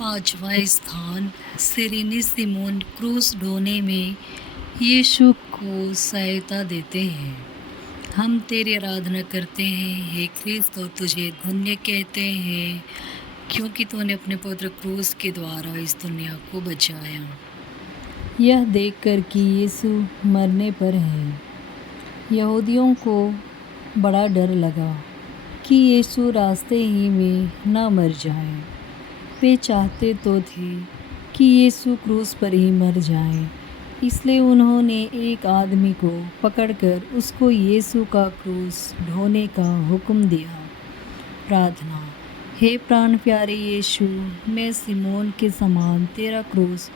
पांचवा स्थान सिरेनी सिमोन क्रूस ढोने में यीशु को सहायता देते हैं। हम तेरी आराधना करते हैं हे क्रिस्त और तुझे धन्य कहते हैं क्योंकि तूने अपने पवित्र क्रूस के द्वारा इस दुनिया को बचाया। यह देखकर कि यीशु मरने पर है, यहूदियों को बड़ा डर लगा कि यीशु रास्ते ही में न मर जाए। वे चाहते तो थे कि यीशु क्रूस पर ही मर जाए, इसलिए उन्होंने एक आदमी को पकड़कर उसको यीशु का क्रूस ढोने का हुक्म दिया। प्रार्थना। हे प्राण प्यारे यीशु, मैं सिमोन के समान तेरा क्रूस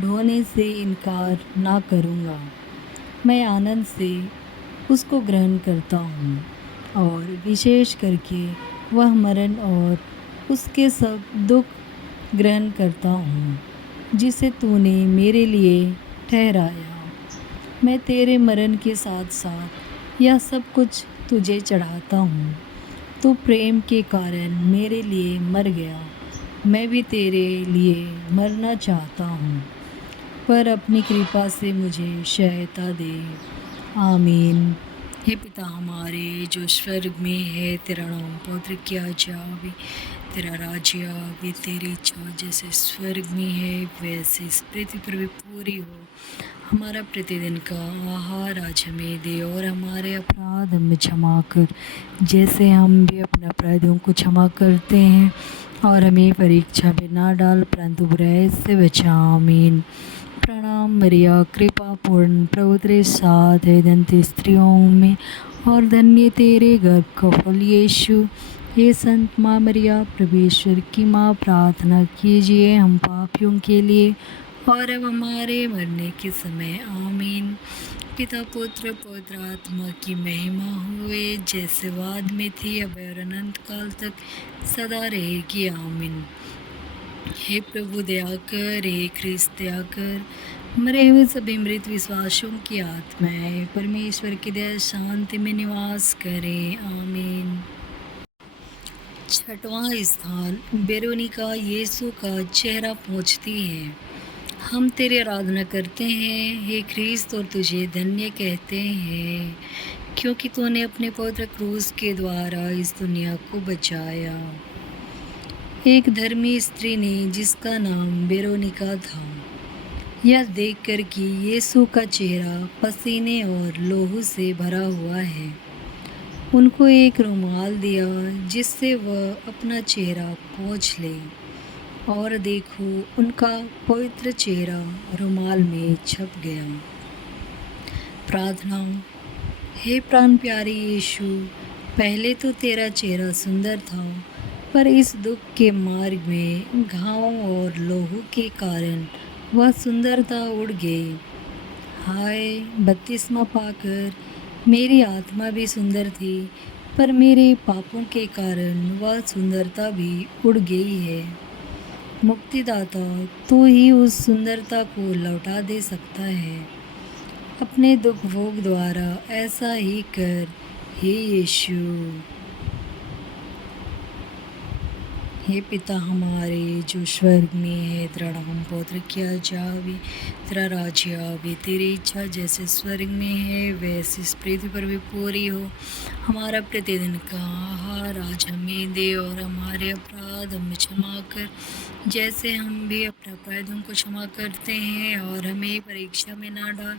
ढोने से इनकार ना करूँगा। मैं आनंद से उसको ग्रहण करता हूँ और विशेष करके वह मरण और उसके सब दुख ग्रहण करता हूँ जिसे तूने मेरे लिए ठहराया। मैं तेरे मरण के साथ साथ यह सब कुछ तुझे चढ़ाता हूँ। तू प्रेम के कारण मेरे लिए मर गया। मैं भी तेरे लिए मरना चाहता हूँ, पर अपनी कृपा से मुझे सहायता दे। आमीन। हे पिता हमारे जो स्वर्ग में है, तेरा नाम पवित्र किया जावे, तेरा राज्य आवे, तेरी इच्छा जैसे स्वर्ग में है वैसे इस पृथ्वी पर भी पूरी हो। हमारा प्रतिदिन का आहार आज हमें दे और हमारे अपराध हमें क्षमा कर जैसे हम भी अपने अपराधियों को क्षमा करते हैं, और हमें परीक्षा में ना डाल परंतु बुराई से बचा। आमीन। प्रणाम मरिया, कृपा पूर्ण, प्रभु तेरे साथ है, धन्य स्त्रियों में और धन्य तेरे गर्भ का फल यीशु। हे संत माँ मरिया, परमेश्वर की माँ, प्रार्थना कीजिए हम पापियों के लिए और अब हमारे मरने के समय। आमीन। पिता पुत्र पवित्र आत्मा की महिमा हुए जैसे वाद में थी अब और अनंत काल तक सदा रहेगी। आमीन। हे प्रभु दया कर, हे ख्रिस्त दया कर। मरे हुए सभी मृत विश्वासों की आत्माएं परमेश्वर की दया शांति में निवास करें। आमीन। छठवां स्थान वेरोनिका यीशु का चेहरा पोंछती है। हम तेरी आराधना करते हैं हे ख्रिस्त और तुझे धन्य कहते हैं क्योंकि तूने अपने पवित्र क्रूस के द्वारा इस दुनिया को बचाया। एक धर्मी स्त्री ने जिसका नाम वेरोनिका था, यह देखकर कि यीशु का चेहरा पसीने और लहू से भरा हुआ है, उनको एक रुमाल दिया जिससे वह अपना चेहरा पोंछ ले, और देखो उनका पवित्र चेहरा रुमाल में छप गया। प्रार्थना। हे प्राण प्यारे यीशु, पहले तो तेरा चेहरा सुंदर था, पर इस दुख के मार्ग में घावों और लहू के कारण वह सुंदरता उड़ गई। हाय, बपतिस्मा पाकर मेरी आत्मा भी सुंदर थी, पर मेरे पापों के कारण वह सुंदरता भी उड़ गई है। मुक्तिदाता, तू ही उस सुंदरता को लौटा दे सकता है। अपने दुख भोग द्वारा ऐसा ही कर हे यीशु। हे पिता हमारे जो स्वर्ग में है, तेरा नाम पवित्र किया जावे, तेरा राज्य आवे, तेरी इच्छा जैसे स्वर्ग में है वैसे इस पृथ्वी पर भी पूरी हो। हमारा प्रतिदिन का आहार आज हमें दे और हमारे अपराध हमें क्षमा कर जैसे हम भी अपने अपराधों को क्षमा करते हैं, और हमें परीक्षा में ना डाल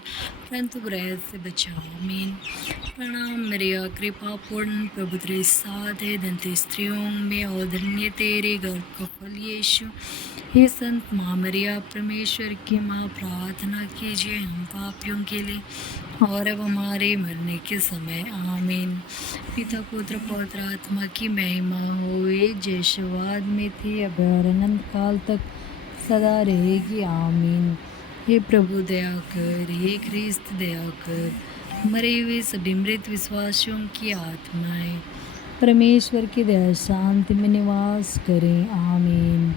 परंतु बुराई से बचा। आमीन। प्रणाम मरिया, कृपा पूर्ण, प्रभु तेरे साथ है, धन्य स्त्रियों में और धन्य तेरे गर्भ का फल यीशु। हे संत माँ मरिया, परमेश्वर की माँ, प्रार्थना कीजिए हम पापियों के लिए और अब हमारे मरने के समय। आमीन। पिता पुत्र पवित्र आत्मा की महिमा होए जैसे वाद में थी अब और अनंत काल तक सदा रहेगी। आमीन। हे प्रभु दया कर, हे ख्रिस्त दया कर। मरे हुए सभी मृत विश्वासियों की आत्माएं परमेश्वर की दया शांति में निवास करें। आमीन।